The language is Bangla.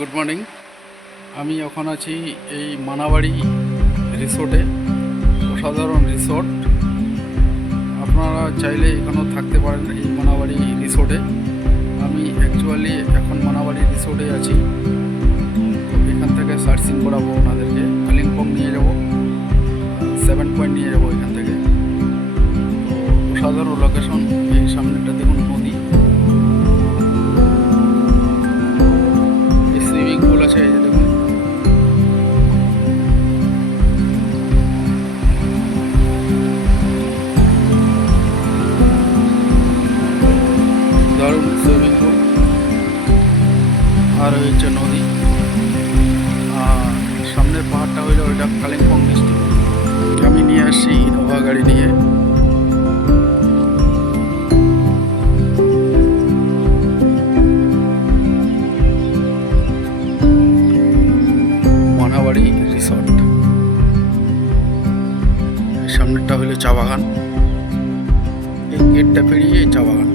Good morning. আমি এখন আছি এই মানাবাড়ি রিসোর্টে। অসাধারণ রিসোর্ট, আপনারা চাইলে এখানেও থাকতে পারেন এই মানাবাড়ি রিসোর্টে। আমি অ্যাকচুয়ালি এখন মানাবাড়ি রিসোর্টে আছি। তো এখান থেকে সার্চিং করাবো ওনাদেরকে, কালিম্পং নিয়ে যাব, 7 পয়েন্ট নিয়ে যাব এখান থেকে। তো অসাধারণ লোকেশন। এই সামনেটা দেখুন নদী, সুইমিং পুল আছে, এই যে দেখুন। দারুণ সুইমিং পুল, আর হচ্ছে নদী, আর সামনের পাহাড়টা হইল ওইটা কালিম্পং ডিস্ট্রিক্ট। আমি নিয়ে আসছি ইনোভা গাড়ি নিয়ে। মানাবাড়ি রিসর্ট, সামনেরটা হইল চা বাগান, এই গেটটা পেরিয়ে চা বাগান।